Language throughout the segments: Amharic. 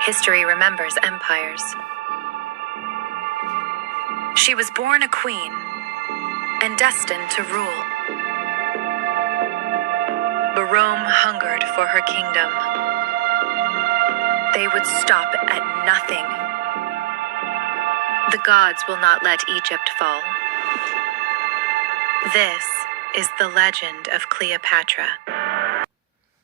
History remembers empires. She was born a queen and destined to rule. But Rome hungered for her kingdom. They would stop at nothing. The gods will not let Egypt fall. This is the legend of Cleopatra.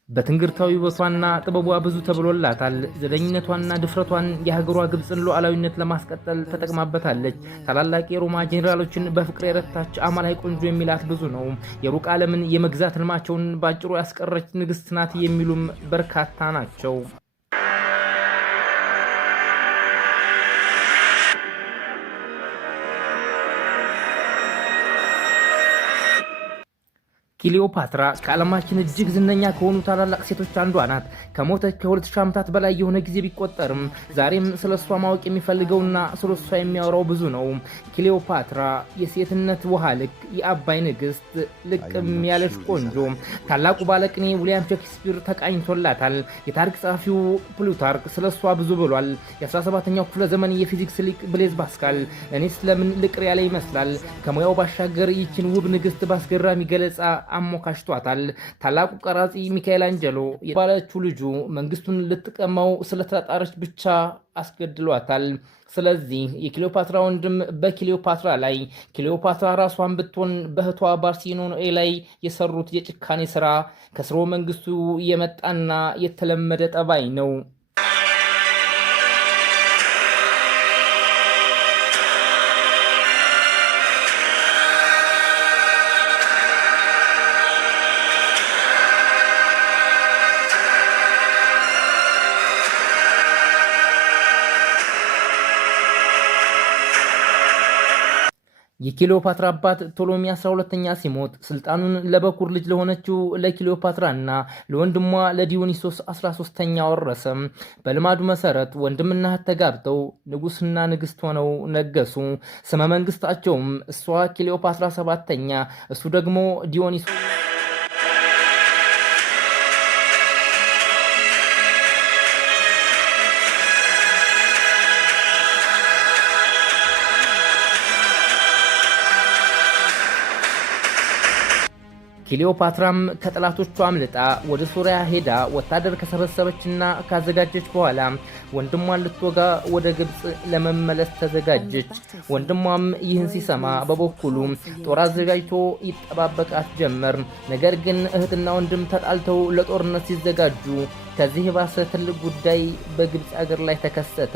በትንግርታዊ ውበቷና ጥበቧ ብዙ ተብሎላታል። ዘደኝነቷና ድፍረቷን የሀገሯ ግብጽን ሉዓላዊነት ለማስቀጠል ተጠቅማበታለች። ታላላቅ የሮማ ጄኔራሎችን በፍቅር የረታች አማላይ ቆንጆ የሚላት ብዙ ነው። የሩቅ ዓለምን የመግዛት ህልማቸውን ባጭሩ ያስቀረች ንግስት ናት የሚሉም በርካታ ናቸው። ክሊዮፓትራ ከዓለማችን እጅግ ዝነኛ ከሆኑ ታላላቅ ሴቶች አንዷ ናት። ከሞተች ከ2000 ዓመታት በላይ የሆነ ጊዜ ቢቆጠርም ዛሬም ስለሷ ማወቅ የሚፈልገውና ስለሷ የሚያወራው ብዙ ነው። ክሊዮፓትራ የሴትነት ውሃ ልክ፣ የአባይ ንግስት፣ ልቅም ያለች ቆንጆ። ታላቁ ባለቅኔ ዊሊያም ሼክስፒር ተቃኝቶላታል። የታሪክ ጸሐፊው ፕሉታርክ ስለሷ ብዙ ብሏል። የ17ኛው ክፍለ ዘመን የፊዚክስ ሊቅ ብሌዝ ፓስካል እኔስ ለምን ልቅር ያለ ይመስላል ከሙያው ባሻገር ይችን ውብ ንግስት ባስገራሚ ገለጻ አሞካሽቷታል። ታላቁ ቀራጺ ሚካኤላንጀሎ የባለችው ልጁ መንግስቱን ልትቀማው ስለተጣጣረች ብቻ አስገድሏታል። ስለዚህ የክሊዮፓትራ ወንድም በክሊዮፓትራ ላይ፣ ክሊዮፓትራ ራሷን ብትሆን በእህቷ ባርሲኖኤ ላይ የሰሩት የጭካኔ ስራ ከስርወ መንግስቱ የመጣና የተለመደ ጠባይ ነው። የክሊዮፓትራ አባት ቶሎሚ 12ኛ ሲሞት ስልጣኑን ለበኩር ልጅ ለሆነችው ለክሊዮፓትራና ለወንድሟ ለዲዮኒሶስ 13ኛ ወረሰ። በልማዱ መሰረት ወንድምና እህት ተጋብተው ንጉስና ንግስት ሆነው ነገሱ። ስመ መንግስታቸውም እሷ ክሊዮፓትራ 7ኛ እሱ ደግሞ ዲዮኒሶስ ክሊዮፓትራም ከጠላቶቿ አምልጣ ወደ ሶሪያ ሄዳ ወታደር ከሰበሰበችና ካዘጋጀች በኋላ ወንድሟን ልትወጋ ወደ ግብጽ ለመመለስ ተዘጋጀች። ወንድሟም ይህን ሲሰማ በበኩሉ ጦር አዘጋጅቶ ይጠባበቃት ጀመር። ነገር ግን እህትና ወንድም ተጣልተው ለጦርነት ሲዘጋጁ ከዚህ ባሰ ትልቅ ጉዳይ በግብጽ አገር ላይ ተከሰተ።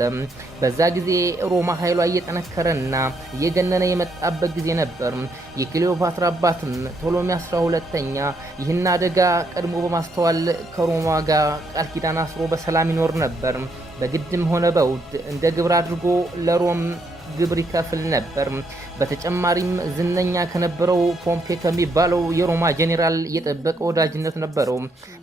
በዛ ጊዜ ሮማ ኃይሏ እየጠነከረና እየገነነ የመጣበት ጊዜ ነበር። የክሊዮፓትራ አባትም ቶሎሚ 12ኛ ይህን አደጋ ቀድሞ በማስተዋል ከሮማ ጋር ቃል ኪዳን አስሮ በሰላም ይኖር ነበር። በግድም ሆነ በውድ እንደ ግብር አድርጎ ለሮም ግብር ይከፍል ነበር። በተጨማሪም ዝነኛ ከነበረው ፖምፔ ከሚባለው የሮማ ጄኔራል የጠበቀ ወዳጅነት ነበረው።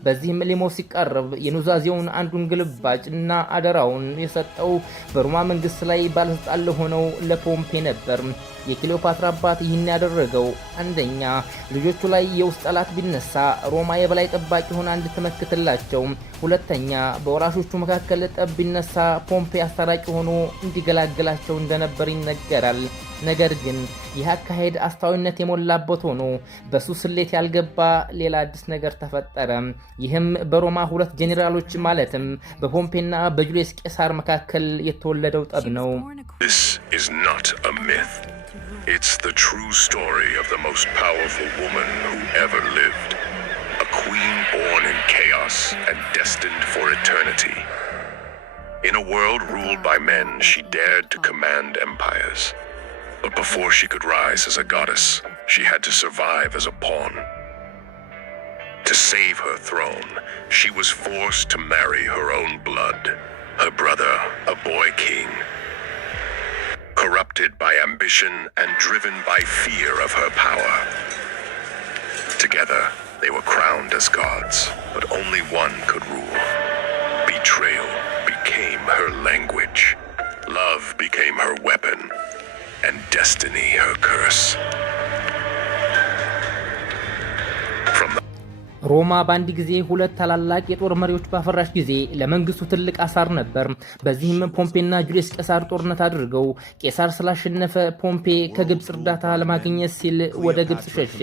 በዚህም ሊሞት ሲቃረብ የኑዛዜውን አንዱን ግልባጭ እና አደራውን የሰጠው በሮማ መንግስት ላይ ባለስልጣን ለሆነው ለፖምፔ ነበር። የክሊዮፓትራ አባት ይህን ያደረገው አንደኛ ልጆቹ ላይ የውስጥ ጠላት ቢነሳ ሮማ የበላይ ጠባቂ ሆና እንድትመክትላቸው፣ ሁለተኛ በወራሾቹ መካከል ጠብ ቢነሳ ፖምፔ አስታራቂ ሆኖ እንዲገላግላቸው እንደነበር ይነገራል። ነገር ግን ይህ አካሄድ አስተዋይነት የሞላበት ሆኖ በሱ ስሌት ያልገባ ሌላ አዲስ ነገር ተፈጠረ። ይህም በሮማ ሁለት ጄኔራሎች ማለትም በፖምፔና በጁልየስ ቄሳር መካከል የተወለደው ጠብ ነው። This is not a myth. It's the true story of the most powerful woman who ever lived. A queen born in chaos and destined for eternity. In a world ruled by men, she dared to command empires. But before she could rise as a goddess, she had to survive as a pawn. To save her throne, she was forced to marry her own blood, her brother, a boy king. Corrupted by ambition and driven by fear of her power. Together, they were crowned as gods, but only one could rule. Betrayal became her language. Love became her weapon. And destiny her curse. ሮማ በአንድ ጊዜ ሁለት ታላላቅ የጦር መሪዎች ባፈራሽ ጊዜ ለመንግስቱ ትልቅ አሳር ነበር። በዚህም ፖምፔና ጁልየስ ቄሳር ጦርነት አድርገው ቄሳር ስላሸነፈ ፖምፔ ከግብፅ እርዳታ ለማግኘት ሲል ወደ ግብፅ ሸሼ።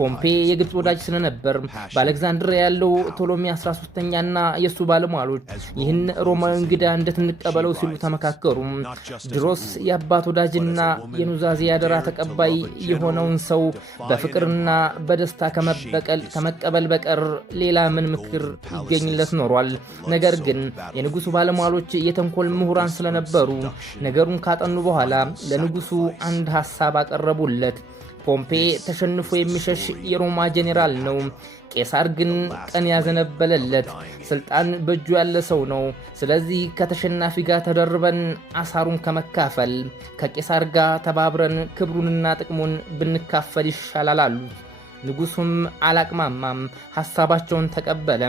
ፖምፔ የግብፅ ወዳጅ ስለነበር በአሌክዛንድሪያ ያለው ቶሎሚ 13ኛና የሱ ባለሟሎች ይህን ሮማዊ እንግዳ እንድትንቀበለው ሲሉ ተመካከሩ። ድሮስ የአባት ወዳጅና የኑዛዜ ያደራ ተቀባይ የሆነውን ሰው በፍቅርና በደስታ ከመቀበል በቀር ሌላ ምን ምክር ይገኝለት ኖሯል? ነገር ግን የንጉሱ ባለሟሎች የተንኮል ምሁራን ስለነበሩ ነገሩን ካጠኑ በኋላ ለንጉሱ አንድ ሐሳብ አቀረቡለት። ፖምፔ ተሸንፎ የሚሸሽ የሮማ ጄኔራል ነው። ቄሳር ግን ቀን ያዘነበለለት ስልጣን በእጁ ያለ ሰው ነው። ስለዚህ ከተሸናፊ ጋር ተደርበን አሳሩን ከመካፈል ከቄሳር ጋር ተባብረን ክብሩንና ጥቅሙን ብንካፈል ይሻላል አሉት። ንጉሱም አላቅማማም፣ ሐሳባቸውን ተቀበለ።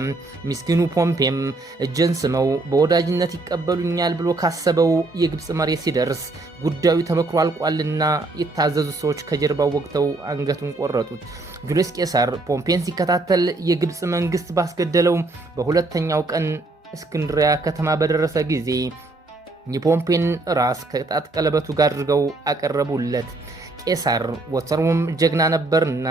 ምስኪኑ ፖምፔም እጅን ስመው በወዳጅነት ይቀበሉኛል ብሎ ካሰበው የግብፅ መሬት ሲደርስ ጉዳዩ ተመክሮ አልቋልና የታዘዙ ሰዎች ከጀርባው ወግተው አንገቱን ቆረጡት። ጁልየስ ቄሳር ፖምፔን ሲከታተል የግብፅ መንግስት ባስገደለው በሁለተኛው ቀን እስክንድሪያ ከተማ በደረሰ ጊዜ የፖምፔን ራስ ከጣት ቀለበቱ ጋር አድርገው አቀረቡለት። ቄሳር ወትሮም ጀግና ነበርና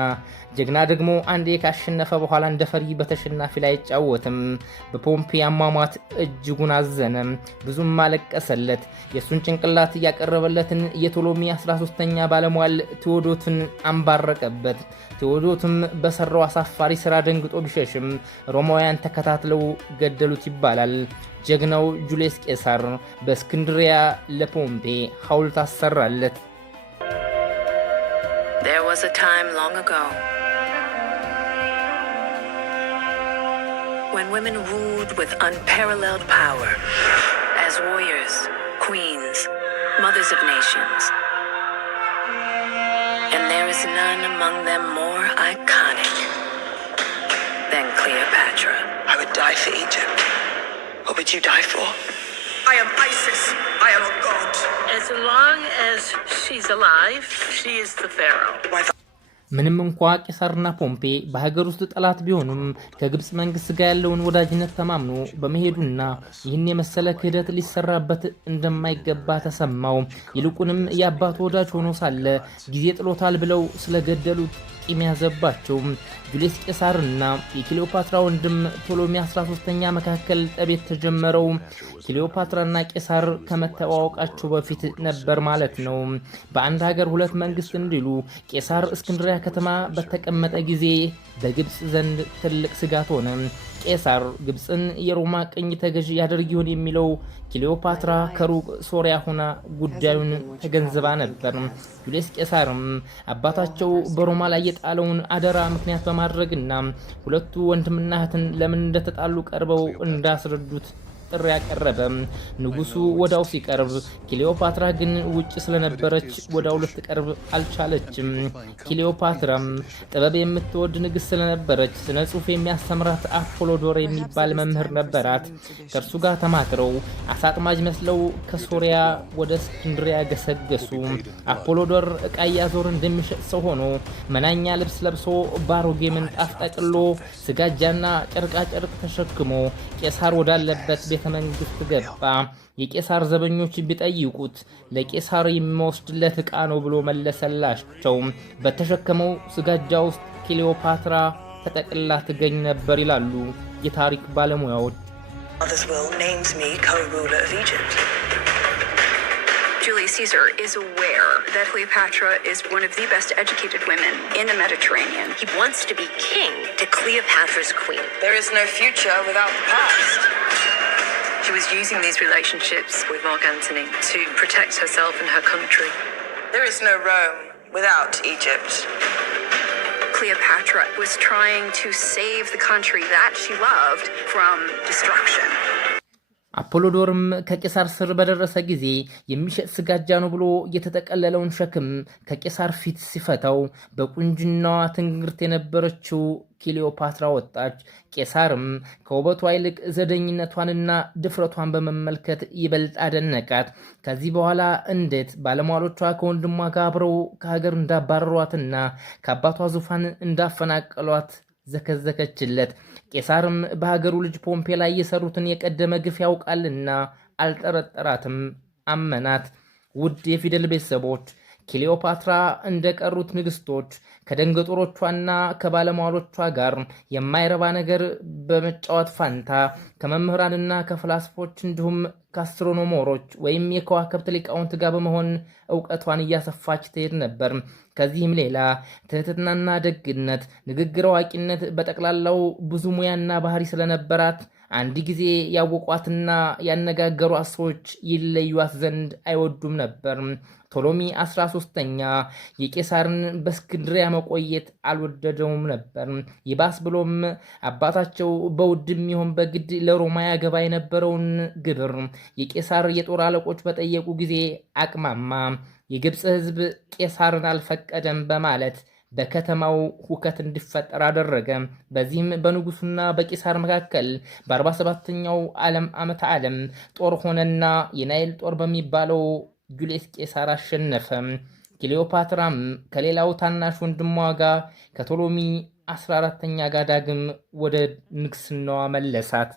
ጀግና ደግሞ አንዴ ካሸነፈ በኋላ እንደ ፈሪ በተሸናፊ ላይ አይጫወትም። በፖምፔ አሟሟት እጅጉን አዘነ፣ ብዙም አለቀሰለት። የእሱን ጭንቅላት ያቀረበለትን የቶሎሚ 13ኛ ባለሟል ቴዎዶትን አንባረቀበት። ቴዎዶትም በሰራው አሳፋሪ ስራ ደንግጦ ቢሸሽም ሮማውያን ተከታትለው ገደሉት ይባላል። ጀግናው ጁልየስ ቄሳር በእስክንድሪያ ለፖምፔ ሐውልት አሰራለት። There was a time long ago when women ruled with unparalleled power as warriors, queens, mothers of nations. And there is none among them more iconic than Cleopatra. I would die for Egypt. What would you die for? I am Isis. I am a god. As long as she's alive, she is the pharaoh. ምንም እንኳ ቄሳርና ፖምፔ በሀገር ውስጥ ጠላት ቢሆኑም ከግብፅ መንግስት ጋር ያለውን ወዳጅነት ተማምኖ በመሄዱና ይህን የመሰለ ክህደት ሊሰራበት እንደማይገባ ተሰማው። ይልቁንም የአባቱ ወዳጅ ሆኖ ሳለ ጊዜ ጥሎታል ብለው ስለገደሉት ቂም ያዘባቸው። ጁልየስ ቄሳርና የክሊዮፓትራ ወንድም ቶሎሚ 13ኛ መካከል ጠቤት ተጀመረው ክሊዮፓትራና ቄሳር ከመተዋወቃቸው በፊት ነበር ማለት ነው። በአንድ ሀገር ሁለት መንግስት እንዲሉ ቄሳር እስክንድሪያ ከተማ በተቀመጠ ጊዜ በግብፅ ዘንድ ትልቅ ስጋት ሆነ። ቄሳር ግብፅን የሮማ ቅኝ ተገዥ ያደርግ ይሆን የሚለው ክሊዮፓትራ ከሩቅ ሶሪያ ሆና ጉዳዩን ተገንዝባ ነበር። ጁልየስ ቄሳርም አባታቸው በሮማ ላይ የጣለውን አደራ ምክንያት በማድረግና ሁለቱ ወንድምና እህትን ለምን እንደተጣሉ ቀርበው እንዳስረዱት ጥሪ ያቀረበ። ንጉሱ ወዳው ሲቀርብ ክሊዮፓትራ ግን ውጭ ስለነበረች ወዳው ልትቀርብ አልቻለችም። ክሊዮፓትራም ጥበብ የምትወድ ንግሥት ስለነበረች ስነ ጽሑፍ የሚያስተምራት አፖሎዶር የሚባል መምህር ነበራት። ከእርሱ ጋር ተማክረው አሳጥማጅ መስለው ከሶሪያ ወደ እስክንድሪያ ገሰገሱ። አፖሎዶር ዕቃ እያዞር እንደሚሸጥ ሰው ሆኖ መናኛ ልብስ ለብሶ ባሮጌ ምንጣፍ ጠቅሎ ስጋጃና ጨርቃጨርቅ ተሸክሞ ቄሳር ወዳለበት ቤተ መንግስት ገባ። የቄሳር ዘበኞች ቢጠይቁት ለቄሳር የሚወስድለት ዕቃ ነው ብሎ መለሰላቸው። በተሸከመው ስጋጃ ውስጥ ክሊዮፓትራ ተጠቅላ ትገኝ ነበር ይላሉ የታሪክ ባለሙያዎች። Mother's will names me co-ruler of Egypt. Julius Caesar is aware that Cleopatra is one of the best educated women in the Mediterranean. He wants to be king to Cleopatra's queen. There is no future without the past. She was using these relationships with Mark Antony to protect herself and her country. There is no Rome without Egypt. Cleopatra was trying to save the country that she loved from destruction. አፖሎዶርም ከቄሳር ስር በደረሰ ጊዜ የሚሸጥ ስጋጃ ነው ብሎ የተጠቀለለውን ሸክም ከቄሳር ፊት ሲፈታው በቁንጅናዋ ትንግርት የነበረችው ክሊዮፓትራ ወጣች። ቄሳርም ከውበቷ ይልቅ ዘደኝነቷንና ድፍረቷን በመመልከት ይበልጥ አደነቃት። ከዚህ በኋላ እንዴት ባለሟሎቿ ከወንድሟ ጋር አብረው ከሀገር እንዳባረሯትና ከአባቷ ዙፋን እንዳፈናቀሏት ዘከዘከችለት። ቄሳርም በሀገሩ ልጅ ፖምፔ ላይ የሰሩትን የቀደመ ግፍ ያውቃልና አልጠረጠራትም፣ አመናት። ውድ የፊደል ቤተሰቦች ክሊዮፓትራ እንደቀሩት ንግስቶች ከደንገጡሮቿና ከባለሟሎቿ ጋር የማይረባ ነገር በመጫወት ፋንታ ከመምህራንና ከፍላስፎች እንዲሁም ከአስትሮኖመሮች ወይም የከዋክብት ሊቃውንት ጋር በመሆን እውቀቷን እያሰፋች ትሄድ ነበር። ከዚህም ሌላ ትህትናና ደግነት፣ ንግግር አዋቂነት፣ በጠቅላላው ብዙ ሙያና ባህሪ ስለነበራት አንድ ጊዜ ያወቋትና ያነጋገሯት ሰዎች ይለዩት ዘንድ አይወዱም ነበር። ቶሎሚ 13ኛ የቄሳርን በእስክንድሪያ መቆየት አልወደደውም ነበር። ይባስ ብሎም አባታቸው በውድም ይሆን በግድ ለሮማ ያገባ የነበረውን ግብር የቄሳር የጦር አለቆች በጠየቁ ጊዜ አቅማማ። የግብፅ ሕዝብ ቄሳርን አልፈቀደም በማለት በከተማው ሁከት እንዲፈጠር አደረገ። በዚህም በንጉሱና በቄሳር መካከል በ47ኛው ዓመተ ዓለም ጦር ሆነና የናይል ጦር በሚባለው ጁልየስ ቄሳር አሸነፈ። ክሊዮፓትራም ከሌላው ታናሽ ወንድሟ ጋር ከቶሎሚ 14ኛ ጋር ዳግም ወደ ንግስናዋ መለሳት።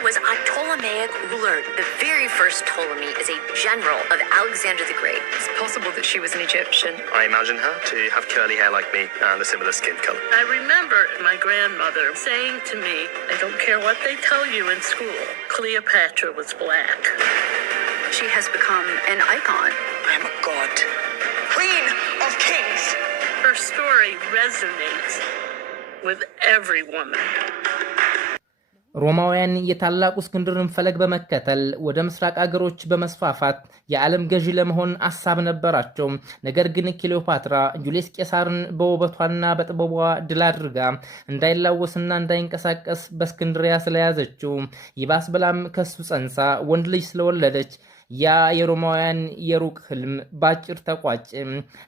Was a Ptolemaic ruler. The very first Ptolemy is a general of Alexander the Great. It's possible that she was an Egyptian. I imagine her to have curly hair like me and a similar skin color. I remember my grandmother saying to me, I don't care what they tell you in school, Cleopatra was black. She has become an icon. I am a god. Queen of kings. Her story resonates with every woman. ሮማውያን የታላቁ እስክንድርን ፈለግ በመከተል ወደ ምስራቅ አገሮች በመስፋፋት የዓለም ገዢ ለመሆን አሳብ ነበራቸው። ነገር ግን ክሊዮፓትራ ጁልየስ ቄሳርን በውበቷና በጥበቧ ድል አድርጋ እንዳይላወስና እንዳይንቀሳቀስ በእስክንድሪያ ስለያዘችው ይባስ ብላም ከሱ ጸንሳ ወንድ ልጅ ስለወለደች ያ የሮማውያን የሩቅ ህልም ባጭር ተቋጭ።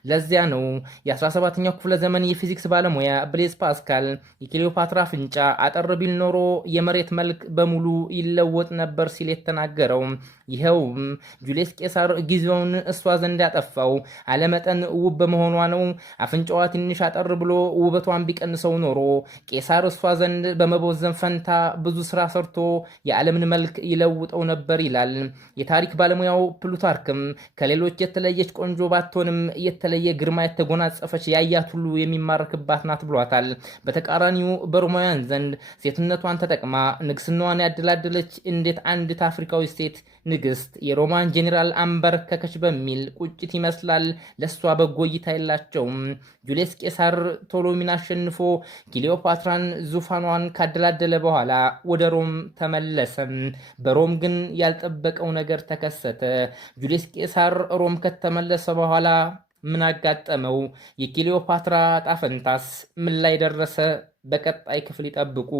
ለዚያ ነው የ17ኛው ክፍለ ዘመን የፊዚክስ ባለሙያ ብሌዝ ፓስካል የክሊዮፓትራ ፍንጫ አጠር ቢል ኖሮ የመሬት መልክ በሙሉ ይለወጥ ነበር ሲል የተናገረው። ይኸውም ጁልየስ ቄሳር ጊዜውን እሷ ዘንድ ያጠፋው አለመጠን ውብ በመሆኗ ነው። አፍንጫዋ ትንሽ አጠር ብሎ ውበቷን ቢቀንሰው ኖሮ ቄሳር እሷ ዘንድ በመቦዘን ፈንታ ብዙ ስራ ሰርቶ የዓለምን መልክ ይለውጠው ነበር ይላል። የታሪክ ባለሙያው ፕሉታርክም ከሌሎች የተለየች ቆንጆ ባትሆንም የተለየ ግርማ የተጎናጸፈች ያያት ሁሉ የሚማረክባት ናት ብሏታል። በተቃራኒው በሮማውያን ዘንድ ሴትነቷን ተጠቅማ ንግስናዋን ያደላደለች እንዴት አንዲት አፍሪካዊ ሴት ንግስት የሮማን ጄኔራል አንበረከከች በሚል ቁጭት ይመስላል ለሷ በጎ እይታ የላቸውም። ጁልየስ ቄሳር ቶሎሚን አሸንፎ ክሊዮፓትራን ዙፋኗን ካደላደለ በኋላ ወደ ሮም ተመለሰ። በሮም ግን ያልጠበቀው ነገር ተከሰተ። ጁልየስ ቄሳር ሮም ከተመለሰ በኋላ ምን አጋጠመው? የክሊዮፓትራ ጣፈንታስ ምን ላይ ደረሰ? በቀጣይ ክፍል ይጠብቁ።